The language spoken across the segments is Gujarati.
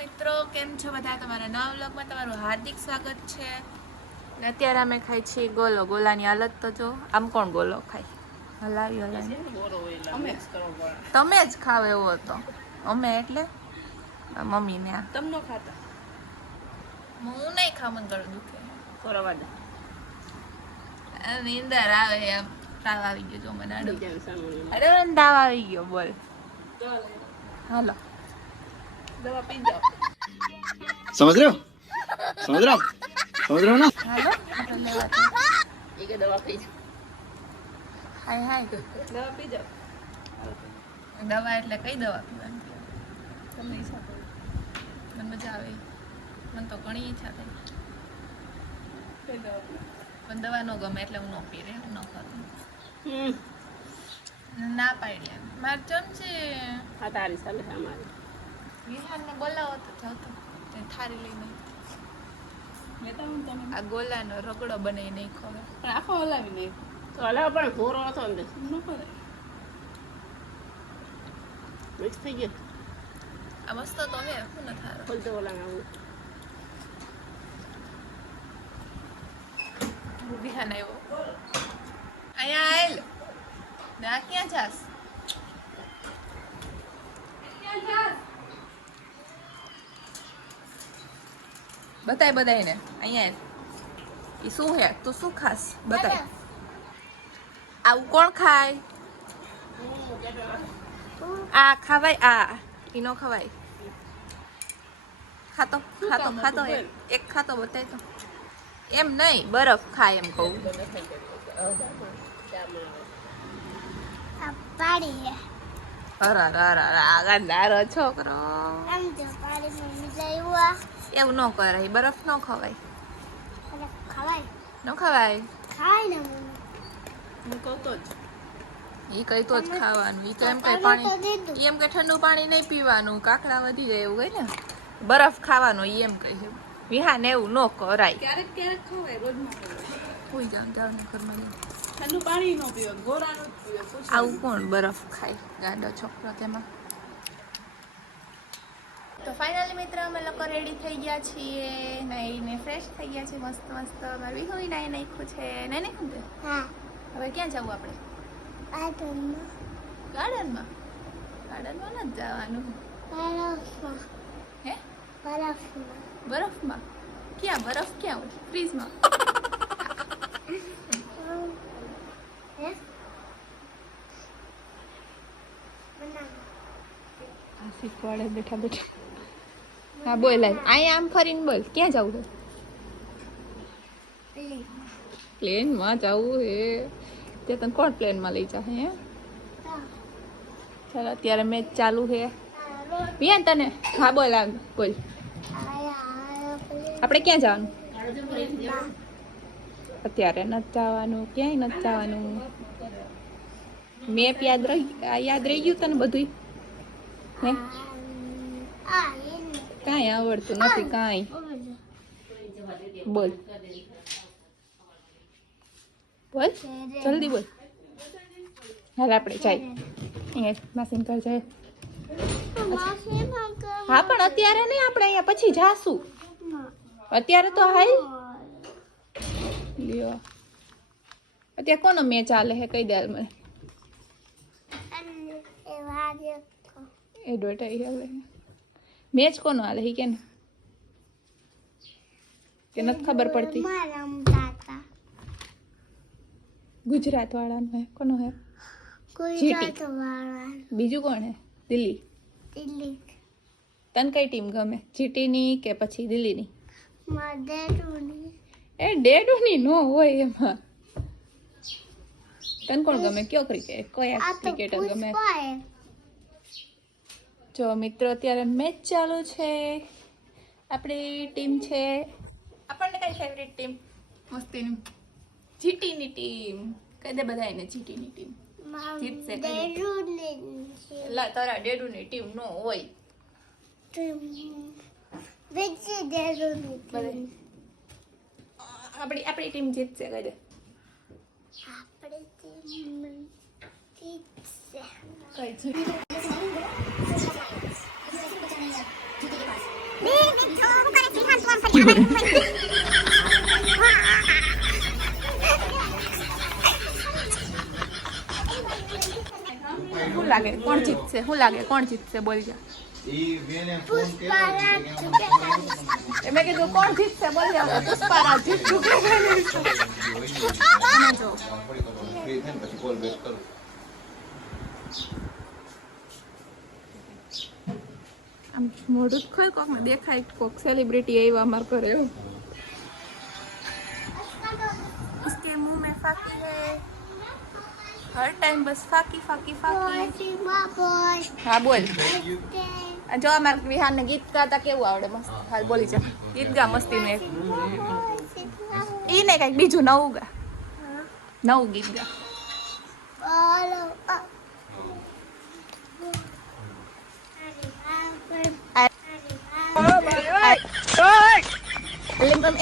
મિત્રો, કેમ છો બધા? તમારા નવા વ્લોગમાં તમારું હાર્દિક સ્વાગત છે. ને અત્યારે અમે ખાઈ છીએ ગોલો. ગોલાની હાલત તો જો. આમ કોણ ગોલો ખાય? હલાવી તમે જ ખાવ એવો હતો. અમે એટલે મમ્મી ને તમ નો ખાતા. હું નહીં ખાવ, મને ગળું દુખે. કોરવા દે. નીંદર આવે એમ. તાવ આવી ગયો જો મને. અરે તાવ આવી ગયો. બોલ હાલો दवा पी जाओ. समझ रहे हो ना. हेलो ये के दवा पी जाओ. हाय हाय दवा पी जाओ. दवा એટલે કઈ દવા પીવાની? તમને ઈચ્છા થાય? મને મજા આવે. મને તો ઘણી ઈચ્છા થાય. કઈ દવા? પણ દવા ન ગમે એટલે હું ન પી રહી, ન ખાતી. ના પાડી માર ચમચે હા તારી સામે અમારી વિહારને બોલાવો તો જાવ તો થારી લઈને. આ ગોલાનો રગડો બનાવી નાખ્યો. પણ આખો હલાવી નહીં તો હલાવ પણ ઘોરો હતો ને ન કરે મિક્સ થઈ ગયો. આ મસ્ત તો હે શું ન થારો ખોલતો ઓલા આવું વિહાન આવ્યો અહીંયા આવેલ ના ક્યાં જાસ? બતાય ને અહીંયા એ શું હે? તું શું ખાસ? બતાય. આવું કોણ ખાય? આ ખાવાય? આ ઈ નો ખવાય. ખાતો એક ખાતો બતાય તો. એમ નહીં, બરફ ખાય એમ કહું. ગંદારો છોકરો. એવું ન કરાય, બરફ ન ખવાય. ન ખવાય. હું કહતો જ ઈ કઈ તો જ ખાવાનું. ઈ તો એમ કઈ પાણી એમ કે ઠંડુ પાણી નહીં પીવાનું, કાકડા વધી જાય એવું કઈ ને. બરફ ખાવાનો ઈ એમ કહે. વિહાન એવું ન કરાય. ક્યારેક ખવાય, રોજ ન ખવાય. હોઈ જાવ ને ઘરમાં લઈ. ઠંડુ પાણી ન પીવે, ગોરાનું જ પીવે. આવું કોણ બરફ ખાય? ગાંડો છોકરો તેમાં. તો ફાઇનલી મિત્ર અમે લોકો રેડી થઈ ગયા છીએ. નાઈને ફ્રેશ થઈ ગયા છે મસ્ત મસ્ત. મારી વિહોઈ નાઈ નાખ્યું છે. નહીં નાખ્યું તે? હા. હવે ક્યાં જવું આપણે? ગાર્ડનમાં. ગાર્ડનમાં નથી જવાનું. હે? બરફમાં? ક્યાં બરફ ક્યાં હોય? ફ્રીજમાં. શીખવાડે બેઠા બેઠા. હા બોલ. અહીંયા આમ ફરીને બોલ. ક્યાં જવું છે? પ્લેનમાં જવું હે. તે તને કોણ પ્લેનમાં લઈ જા? હે ચાલ અત્યારે મેચ ચાલુ છે. પિયાન તને હા બોલ. આમ બોલ. આપણે ક્યાં જવાનું? અત્યારે નથી જવાનું. ક્યાંય નથી જવાનું. મેપ યાદ રહી ગયું તને બધું? હે કાંઈ આવડતું નથી કાંઈ. બોલ બોલ જલ્દી બોલ. હાલ આપણે જાય અહીંયા માસીન ઘર જાય. હા પણ અત્યારે નહીં, આપણે અહીંયા પછી જાશું. અત્યારે તો હાલ લ્યો. અત્યારે કોનો મેચ ચાલે હે? કઈ દે મને. એડવર્ટાઈઝ હાલે. મેચ કોનો હાલે હે કે નથી ખબર પડતી? ગુજરાત વાળાનો હે. કોનો હે? બીજું કોણ હે? દિલ્હી. તને કઈ ટીમ ગમે? જીટીની કે પછી દિલ્હીની? એ ડેડુની નો હોય એમાં. તને કોણ ગમે? કયો ક્રિકેટ? કયા ક્રિકેટર ગમે? જો મિત્રો અત્યારે મેચ ચાલુ છે. આપણી ટીમ છે. આપણને કઈ ફેવરેટ ટીમ? મસ્તીની જીટીની ટીમ. કહી દે બધાને જીટીની ટીમ જીતશે. તારા ડેડુની ટીમ નો હોય. આપણી ટીમ જીતશે. કહી દે કઈ શું લાગે કોણ જીતશે? શું લાગે કોણ જીતશે? બોલ જા. મેં કીધું કોણ જીતશે? બોલ જા. પુષ્પારાજ જીતશું. આમ મોઢું જ ખોય કોક દેખાય કોક સેલિબ્રિટી આવ્યા અમાર ઘરે એવું. इसके मुंह में फाकी है हर टाइम बस फाकी फाकी फाकी. हाँ बोल. જો અમાર વિહાન ને ગીત ગાતા કેવું આવડે મસ્ત. હાલ બોલી જા. ગીત ગા મસ્તી નું એક. ઈ ને કઈક બીજું નવું ગા. નવું ગીત ગા.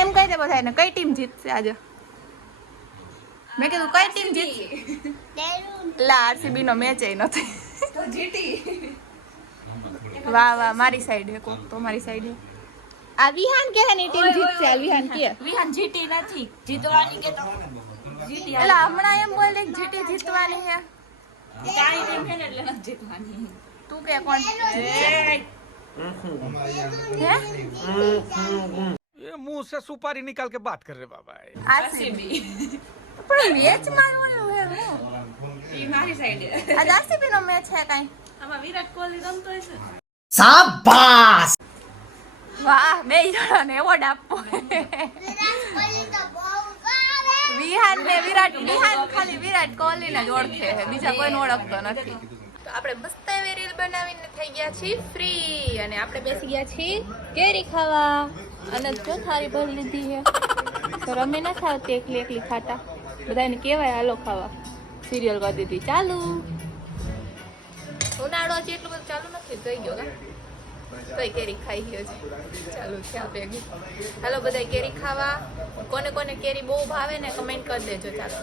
એમ કહી દે બધાને કઈ ટીમ જીતશે આજે? મેં કીધું કઈ ટીમ જીતશે? લા આરસીબી નો મેચ એ નથી તો જીતી. વાહ વાહ મારી સાઈડ હે કોક તો મારી સાઈડ હે. આ વિહાન કે ની ટીમ જીતશે? આ વિહાન કે વિહાન જીતી નથી જીતવાની કે તો જીતી એલા હમણાં એમ બોલે કે જીતી જીતવાની હે. તારી ટીમ છે ને એટલે નથી જીતવાની. તું કે કોણ હે? ये मुंह से सुपारी निकाल के बात कर रहे बाबा। આરસીબી પણ મેચ માં આવ્યો હે હું. ઈ મારી સાઈડ છે. આ આરસીબી નો મેચ છે કાઈ? આમાં વિરાટ કોહલી રમતો હશે. शाबाश વાહ બે જણાને એવોર્ડ આપવો. વિહાન ને વિરાટ ખાલી વિરાટ કોહલી ને જ ઓળખે છે, બીજા કોઈને ઓળખતો નથી. તો આપણે મસ્ત એવી રીલ બનાવીને થઈ ગયા છીએ ફ્રી અને આપણે બેસી ગયા છીએ કેરી ખાવા અને જો થાળી ભરી લીધી છે તો રમે ના ખાવતી એકલી એકલી ખાતા બધાને કહેવાય હાલો ખાવા. સિરિયલ કરી દીધી ચાલુ. ઉનાળો હજી એટલું બધું ચાલુ નથી થઈ ગયો કા કઈ કેરી ખાઈ ગયો છે ચાલુ છે આ ભેગી. હાલો બધા કેરી ખાવા. કોને કોને કેરી બહુ ભાવે ને કમેન્ટ કરી દેજો. ચાલો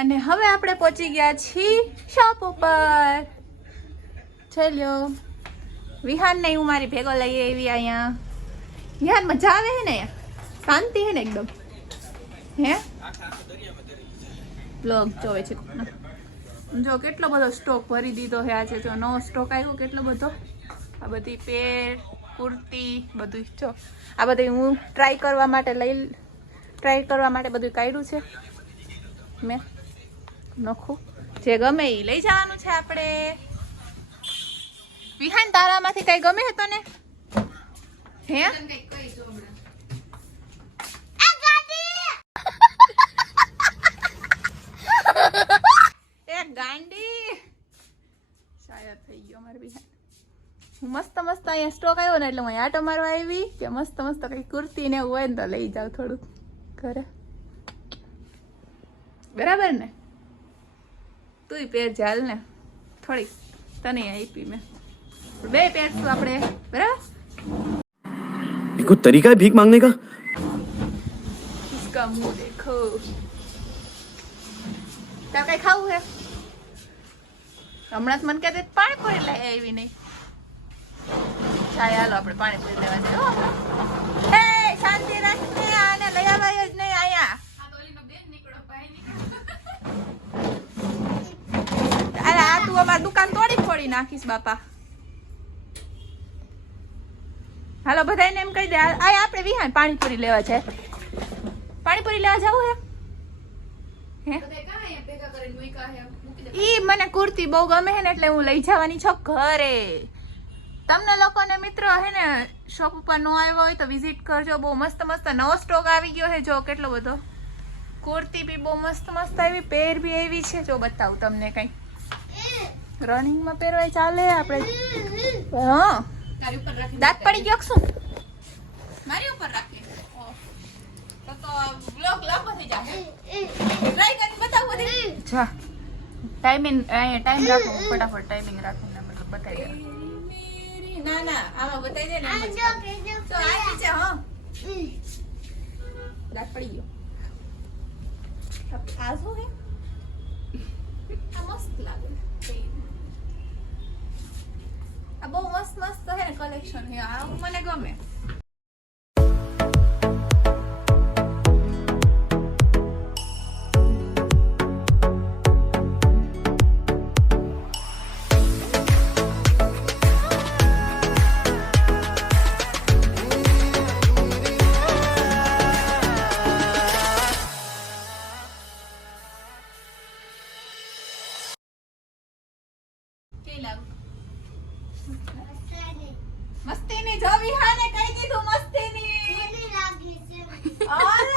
અને હવે આપણે પહોંચી ગયા છીએ શોપ ઉપર. ચલ્યો વિહાન ને હું મારી ભેગો લઈ આવી અહીંયા. વિહાન મજા આવે છે ને અહીંયા શાંતિ છે ને એકદમ હે. બ્લોગ જોવે છે કોકનો. જો કેટલો બધો સ્ટોક ભરી દીધો છે આજે. જો નવો સ્ટોક આવ્યો કેટલો બધો. આ બધી પેર કુર્તી બધું જો આ બધું હું ટ્રાય કરવા માટે બધું કાઢ્યું છે મેં. નખું જે ગમે એ લઈ જવાનું છે આપણે. વિહાન તારામાંથી કઈ ગમે હતો ને હે? એક ગાંડી શાયદ થઈ ગયો મારે વિહાન. મસ્ત મસ્ત અહીંયા સ્ટોક આવ્યો ને એટલે હું આટો મારવા આવી કે મસ્ત મસ્ત કઈ કુર્તી ને એવું હોય ને તો લઈ જાવ થોડું ઘરે. બરાબર ને? તું પેર ચાલ ને થોડી તને આપી મેં બે પેરશું આપણે બરાબર. कोई तरीका है भीख मांगने का? इसका मुंह देखो. તાર કઈ ખાવું હે? હમણાં જ મને કહેતી પાણીપુરી લઈ આવી નહીં. ચાલ હાલો આપણે પાણીપુરી લેવા જઈએ. એ શાંતિ રાખને આને લઈ આવાય જ નહીં આયા. અરે આ તું અમારી દુકાન તોડી નાખીશ બાપા. હાલો બધાને એમ કહી દે આ આપણે વિહાન પાણીપુરી લેવા છે. પાણીપુરી લેવા જવું હે? ઈ મને કુર્તી બહુ ગમે છે ને એટલે હું લઈ જવાની છું ઘરે. તમને લોકોને મિત્રો હે ને શોપ ઉપર ન આવ્યો હોય તો વિઝિટ કરજો. બહુ મસ્ત મસ્ત નવો સ્ટોક આવી ગયો છે. જો કેટલો બધો કુર્તી બી બહુ મસ્ત મસ્ત આવી પેર બી આવી છે. જો બતાવું તમને કઈ રનિંગમાં પહેરવાય ચાલે આપણે. હા દાંત પડી ગયો શું? મારી ઉપર રાખીએ તો બ્લોગ લાંબો થઈ જાય. ટ્રાય કરીને બતાવ બધી. જા ટાઈમિંગ ટાઈમ રાખો ફટાફટ ટાઈમિંગ રાખીને બધું બતાવી દે. ના ના આમાં બતાવી દે ને. તો આ છે હા દાંત પડી ગયો. આ શું હે? આ મસ્ત લાગે. આ બહુ મસ્ત મસ્ત હે ને કલેક્શન હે, આ મને ગમે. કેવી લાગુ? મસ્તીની જો વિહાને કહી દીધું મસ્તીની. અરે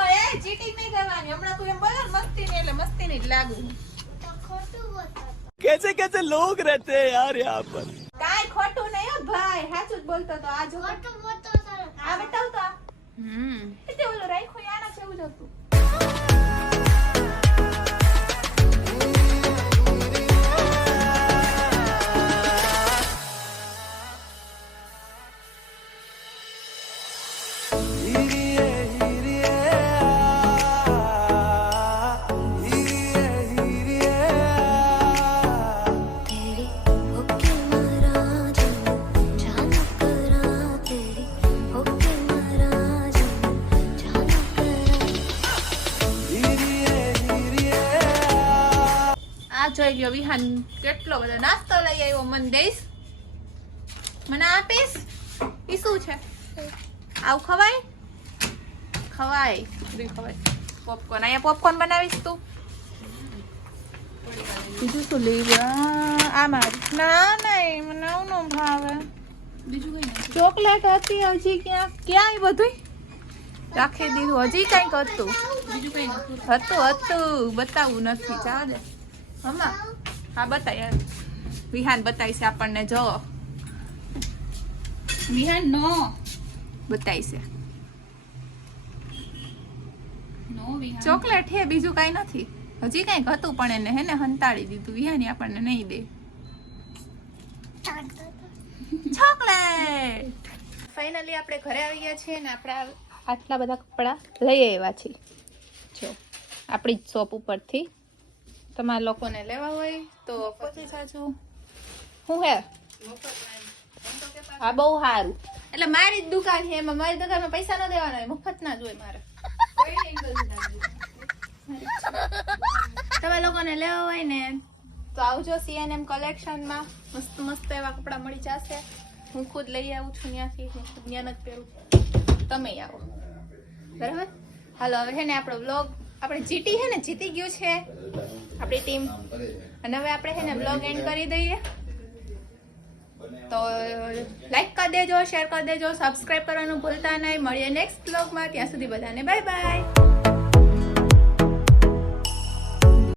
અરે એ ચીટિંગ નહીં કરવાની. હમણાં તું એમ બોલ ને મસ્તીની એટલે મસ્તીની જ લાગુ. कैसे कैसे लोग रहते हैं यार यहाँ पर. કાઈ ખોટું નહીં હો ભાઈ, સાચું જ બોલતો તો. આ જો આ બતાવ તો. એટલે ઓલું રાખ્યું આના જેવું જ હતું. જોઈ ગયો વિહાન કેટલો બધો નાસ્તો લઈ આવ્યો. મને દઈશ? મને આપીશ? ઈ શું છે? આવું ખવાય? ખવાય પોપકોર્ન. અહીંયા પોપકોર્ન બનાવીશ તું? બીજું શું લઈ આ મારું? ના નહીં, મને આવું ન ભાવે. બીજું કઈ ચોકલેટ હતી હજી. ક્યાં બધું રાખી દીધું? હજી કઈક હતું. બીજું કઈ હતું બતાવવું નથી. જવા દે મમ્મા. હા બતાય વિહાન બતાવી છે આપણને. જો વિહાન નો બતાવી છે ચોકલેટ હે, બીજું કઈ નથી. હજી કઈક હતું પણ એને હેને હંતાડી દીધું. વિહાની આપણને નહીં દે ચોકલેટ. ફાઇનલી આપણે ઘરે આવી ગયા છીએ ને આપણે આટલા બધા કપડા લઈ આવ્યા છીએ. જો આપણી જ શોપ ઉપરથી. તમારા લોકોને લેવા હોય તો પહોંચી જાજો. હું હે હા બહુ સારું. એટલે મારી જ દુકાન છે, એમાં મારી દુકાનમાં પૈસા ન દેવાના હોય, મફત ના જ હોય મારે. તમારા લોકોને લેવા હોય ને તો આવજો CNM કલેક્શનમાં. મસ્ત મસ્ત એવા કપડા મળી જશે. હું ખુદ લઈ આવું છું ત્યાંથી. હું ખુદ ત્યાં જ પહેરું. તમે આવો બરાબર. હાલો હવે છે ને આપણો વ્લોગ આપણે જીતી છે ને જીતી ગયું છે આપણી ટીમ. અને હવે આપણે છે ને બ્લોગ એન્ડ કરી દઈએ. તો લાઈક કરી દેજો, શેર કરી દેજો, સબસ્ક્રાઈબ કરવાનું ભૂલતા નહીં. મળીએ નેક્સ્ટ બ્લોગમાં. ત્યાં સુધી બધાને બાય બાય.